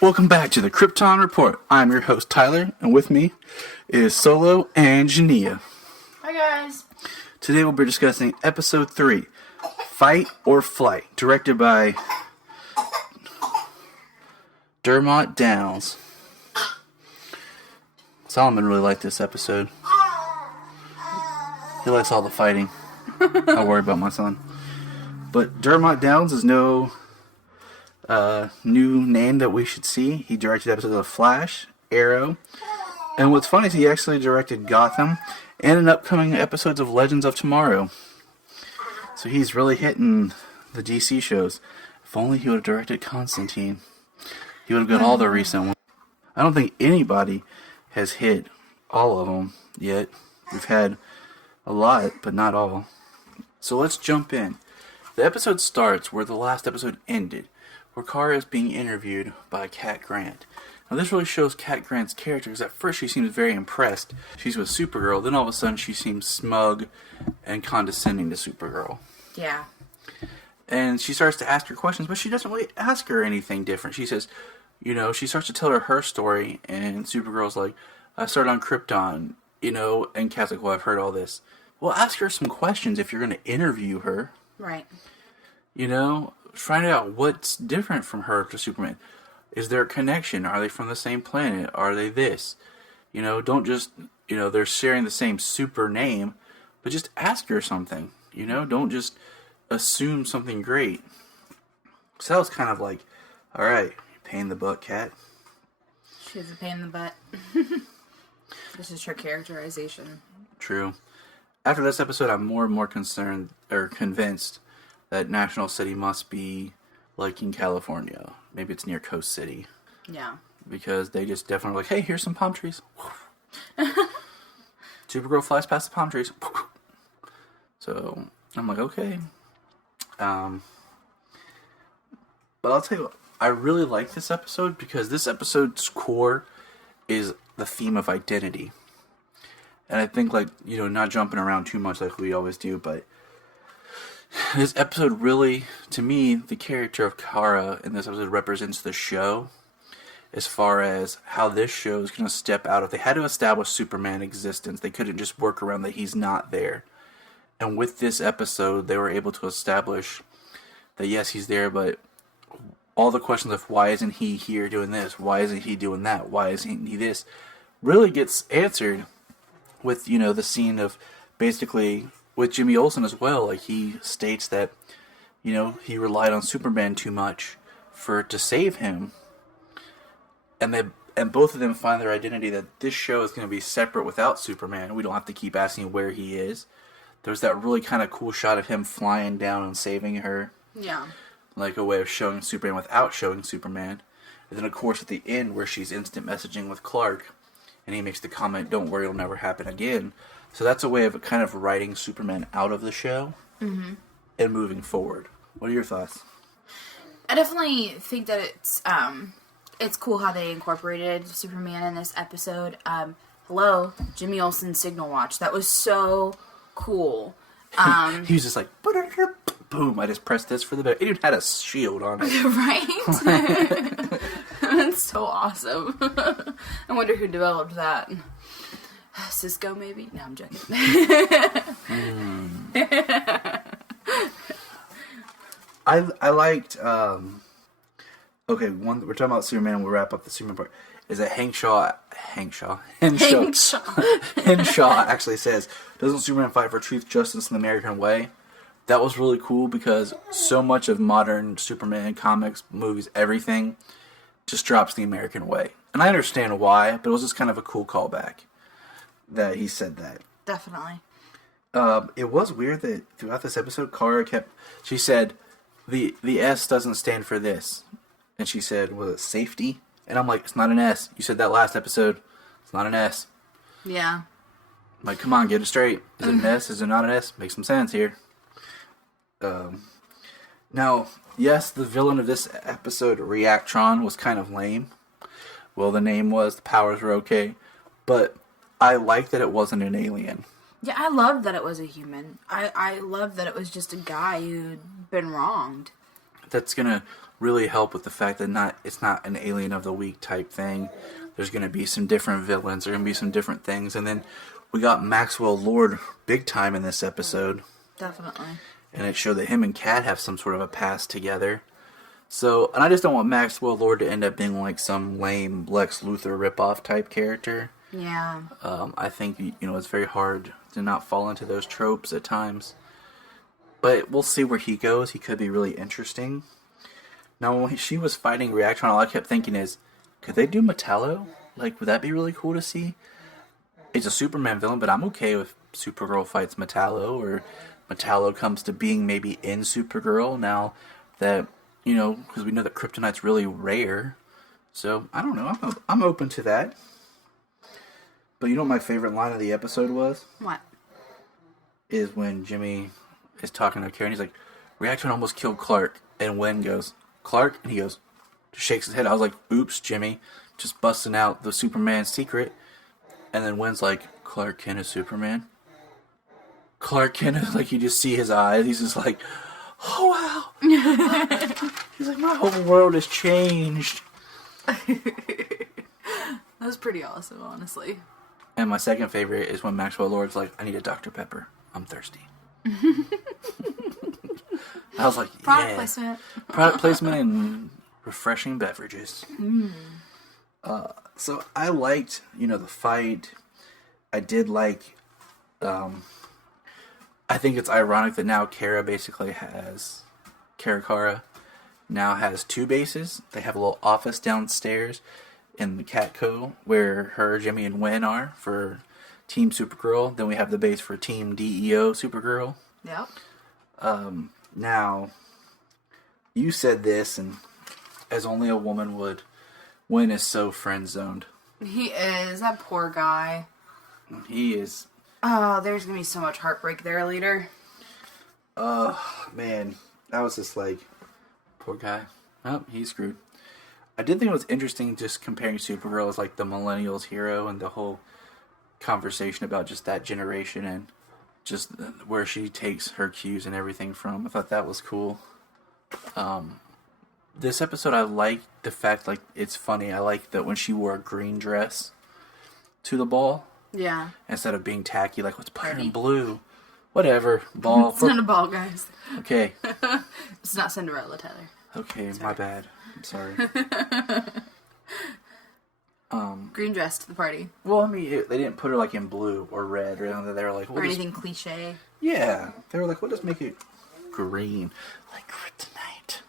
Welcome back to the Kyrpton Report. I'm your host, Tyler, and with me is Solo and Jania. Hi, guys. Today we'll be discussing Episode 3, Fight or Flight, directed by Dermot Downes. Solomon really liked this episode. He likes all the fighting. I worry about my son. But Dermot Downes is no new name that we should see. He directed episodes of Flash, Arrow, and what's funny is he actually directed Gotham and an upcoming episodes of Legends of Tomorrow. So he's really hitting the DC shows. If only he would have directed Constantine. He would have got all the recent ones. I don't think anybody has hit all of them yet. We've had a lot, but not all. So let's jump in. The episode starts where the last episode ended, where Kara is being interviewed by Cat Grant. Now this really shows Cat Grant's character, because at first she seems very impressed. She's with Supergirl, then all of a sudden she seems smug and condescending to Supergirl. Yeah. And she starts to ask her questions, but she doesn't really ask her anything different. She says, she starts to tell her story, and Supergirl's like, I started on Kyrpton, and Cat's like, well, I've heard all this. Well, ask her some questions if you're going to interview her. Right. Find out what's different from her to Superman. Is there a connection? Are they from the same planet? Are they this? Don't just, they're sharing the same super name, but just ask her something. Don't just assume something great. So that was kind of like, all right, pain in the butt, Cat. She's a pain in the butt. This is her characterization. True. After this episode, I'm more and more convinced that National City must be like in California. Maybe it's near Coast City. Yeah. Because they just definitely like, hey, here's some palm trees. Supergirl flies past the palm trees. So I'm like, okay. But I'll tell you what, I really like this episode because this episode's core is the theme of identity. And I think, not jumping around too much like we always do, but this episode really, to me, the character of Kara in this episode represents the show as far as how this show is going to step out. If they had to establish Superman's existence, they couldn't just work around that he's not there. And with this episode, they were able to establish that, yes, he's there, but all the questions of why isn't he here doing this? Why isn't he doing that? Why isn't he this? Really gets answered with, the scene of basically with Jimmy Olsen as well. Like, he states that, he relied on Superman too much to save him. And both of them find their identity that this show is going to be separate without Superman. We don't have to keep asking where he is. There's that really kind of cool shot of him flying down and saving her. Yeah. Like a way of showing Superman without showing Superman. And then, of course, at the end where she's instant messaging with Clark, and he makes the comment, don't worry, it'll never happen again. So that's a way of kind of writing Superman out of the show and moving forward. What are your thoughts? I definitely think that it's cool how they incorporated Superman in this episode. Hello, Jimmy Olsen's Signal Watch. That was so cool. He was just like, boom, I just pressed this for the bit. It even had a shield on it. Right? That's so awesome. I wonder who developed that. Cisco, maybe? No, I'm joking. I liked, okay, we're talking about Superman, and we'll wrap up the Superman part. Is that Henshaw actually says, doesn't Superman fight for truth, justice, and the American way? That was really cool because so much of modern Superman comics, movies, everything just drops the American way. And I understand why, but it was just kind of a cool callback that he said that. Definitely. It was weird that throughout this episode, she said, the S doesn't stand for this. And she said, was it safety? And I'm like, it's not an S. You said that last episode. It's not an S. Yeah. I'm like, come on, get it straight. Is it an S? Is it not an S? Makes some sense here. Now, yes, the villain of this episode, Reactron, was kind of lame. Well, the name was, the powers were okay. But I like that it wasn't an alien. Yeah, I loved that it was a human. I loved that it was just a guy who'd been wronged. That's going to really help with the fact that it's not an alien of the week type thing. There's going to be some different villains. There's going to be some different things. And then we got Maxwell Lord big time in this episode. Definitely. And it showed that him and Kat have some sort of a past together. So, and I just don't want Maxwell Lord to end up being like some lame Lex Luthor ripoff type character. Yeah. I think, it's very hard to not fall into those tropes at times. But we'll see where he goes. He could be really interesting. Now, when she was fighting Reactron, all I kept thinking is, could they do Metallo? Like, would that be really cool to see? It's a Superman villain, but I'm okay if Supergirl fights Metallo, or Metallo comes to being maybe in Supergirl now that, because we know that Kryptonite's really rare. So, I don't know. I'm open to that. But you know what my favorite line of the episode was? What? Is when Jimmy is talking to Karen. He's like, Reactron almost killed Clark. And Wen goes, Clark? And he goes, shakes his head. I was like, oops, Jimmy. Just busting out the Superman secret. And then Wen's like, Clark Kent is Superman? Clark Kent is like, you just see his eyes. He's just like, oh, wow. He's like, my whole world has changed. That was pretty awesome, honestly. And my second favorite is when Maxwell Lord's like, I need a Dr. Pepper. I'm thirsty. I was like, Product placement. Product placement and refreshing beverages. So I liked, the fight. I did like, I think it's ironic that now Kara now has two bases. They have a little office downstairs in the Catco where her, Jimmy, and Wen are for Team Supergirl. Then we have the base for Team DEO Supergirl. Yep. Now, you said this, and as only a woman would, Wen is so friend-zoned. He is. That poor guy. He is. Oh, there's going to be so much heartbreak there later. Man. I was just like, poor guy. Oh, he's screwed. I did think it was interesting just comparing Supergirl as like the millennials hero and the whole conversation about just that generation and just where she takes her cues and everything from. I thought that was cool. This episode, I like the fact, like, it's funny. I like that when she wore a green dress to the ball. Yeah. Instead of being tacky, like, let's put her in blue. Whatever. Ball. It's not a ball, guys. Okay. It's not Cinderella, Tyler. Okay, my bad. I'm sorry. Green dress to the party. Well, I mean, they didn't put her, like, in blue or red or anything. They were like... Or anything cliche. Yeah. They were like, we'll just make it green. Like kryptonite.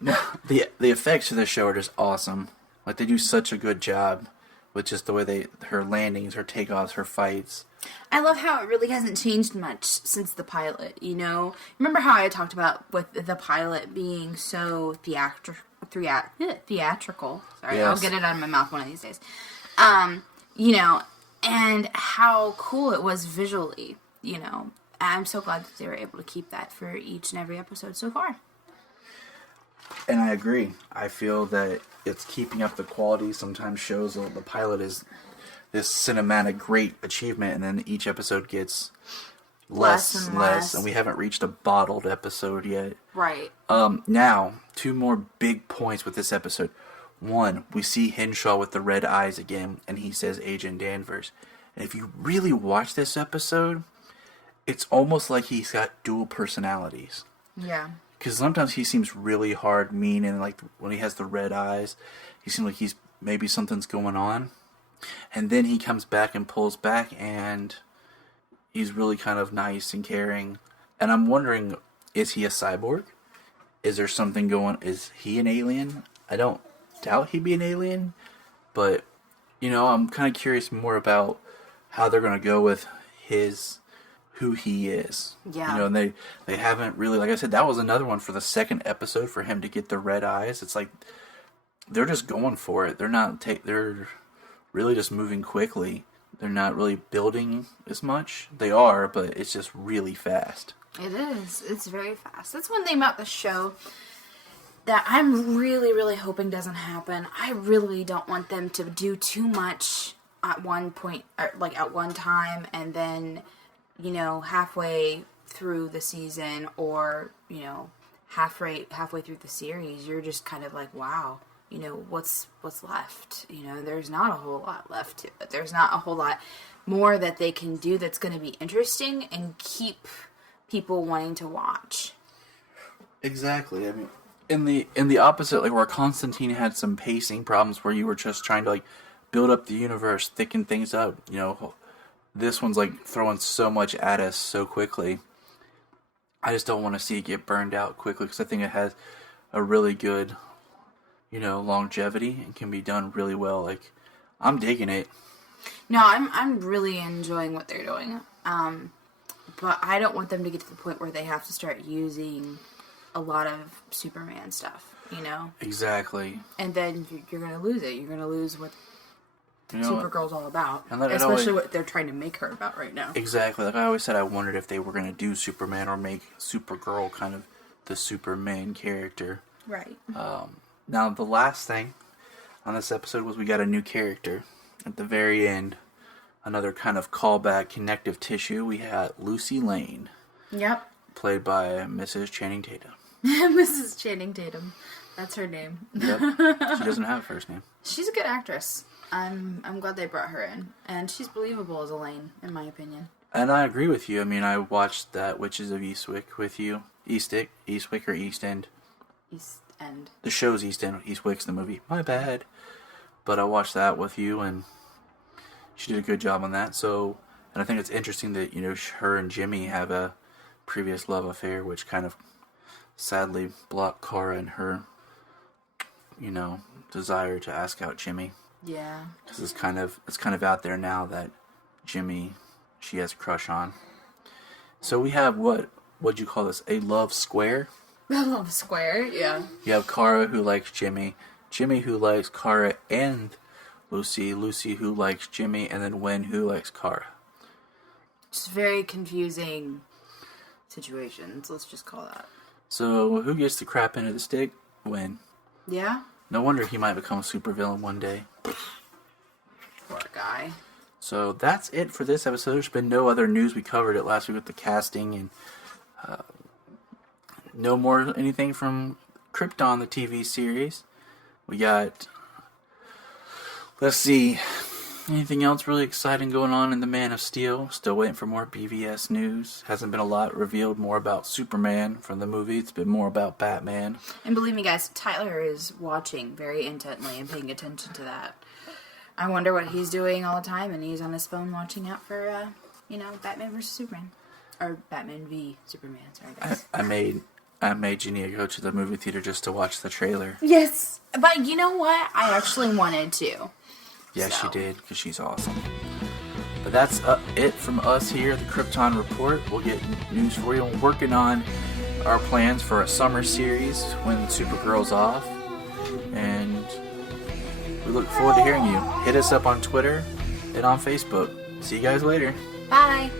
No, the effects of this show are just awesome. Like, they do such a good job with just the way her landings, her takeoffs, her fights. I love how it really hasn't changed much since the pilot, Remember how I talked about with the pilot being so theatrical? Sorry, Yes. I'll get it out of my mouth one of these days. And how cool it was visually, I'm so glad that they were able to keep that for each and every episode so far. And I agree. I feel that it's keeping up the quality. Sometimes shows the pilot is this cinematic great achievement, and then each episode gets less and less, and we haven't reached a bottled episode yet. Right. Now, two more big points with this episode. One, we see Henshaw with the red eyes again, and he says Agent Danvers. And if you really watch this episode, it's almost like he's got dual personalities. Yeah. Because sometimes he seems really hard, mean, and like when he has the red eyes, he seems like maybe something's going on. And then he comes back and pulls back, and he's really kind of nice and caring. And I'm wondering, is he a cyborg? Is there something going? Is he an alien? I don't doubt he'd be an alien. But, I'm kind of curious more about how they're going to go with who he is. Yeah. And they haven't really, like I said, that was another one for the second episode for him to get the red eyes. It's like, they're just going for it. They're really just moving quickly. They're not really building as much. They are, but it's just really fast. It is. It's very fast. That's one thing about the show that I'm really, really hoping doesn't happen. I really don't want them to do too much at one point, like at one time, and then, halfway through the season or, halfway through the series, you're just kind of like, wow, what's left? There's not a whole lot left to it. There's not a whole lot more that they can do that's going to be interesting and keep people wanting to watch. Exactly. I mean, in the opposite, like where Constantine had some pacing problems where you were just trying to like build up the universe, thicken things up, this one's like throwing so much at us so quickly. I just don't want to see it get burned out quickly because I think it has a really good, longevity and can be done really well. Like, I'm digging it. No, I'm really enjoying what they're doing. But I don't want them to get to the point where they have to start using a lot of Superman stuff, Exactly. And then you're going to lose it. You're going to lose what Supergirl's all about. And especially what they're trying to make her about right now. Exactly. Like I always said, I wondered if they were going to do Superman or make Supergirl kind of the Superman character. Right. Now, the last thing on this episode was we got a new character. At the very end, another kind of callback connective tissue. We had Lucy Lane. Yep. Played by Mrs. Channing Tatum. Mrs. Channing Tatum. That's her name. Yep. She doesn't have a first name. She's a good actress. I'm glad they brought her in. And she's believable as Elaine, in my opinion. And I agree with you. I mean, I watched that Witches of Eastwick with you. Eastwick or East End? East End. The show's East End. Eastwick's the movie. My bad. But I watched that with you, and she did a good job on that. So, and I think it's interesting that, her and Jimmy have a previous love affair, which kind of sadly blocked Kara and her, desire to ask out Jimmy. Yeah. Because it's kind of out there now that Jimmy, she has a crush on. So we have what'd you call this? A love square? A love square, yeah. You have Kara who likes Jimmy who likes Kara and Lucy who likes Jimmy, and then Wen who likes Kara. Just very confusing situations, let's just call that. So who gets the crap end of the stick? Wen. Yeah? No wonder he might become a supervillain one day. Poor guy. So that's it for this episode. There's been no other news. We covered it last week with the casting, and no more anything from Kyrpton, the TV series. We got, let's see, anything else really exciting going on in the Man of Steel? Still waiting for more BVS news. Hasn't been a lot revealed more about Superman from the movie. It's been more about Batman. And believe me, guys, Tyler is watching very intently and paying attention to that. I wonder what he's doing all the time, and he's on his phone watching out for, Batman vs. Superman. Or Batman v Superman, sorry guys. I made Genia go to the movie theater just to watch the trailer. Yes, but you know what? I actually wanted to. Yeah, she did, because she's awesome. But that's it from us here at the Kyrpton Report. We'll get news for you. We're working on our plans for a summer series when Supergirl's off. And we look forward to hearing you. Hit us up on Twitter and on Facebook. See you guys later. Bye.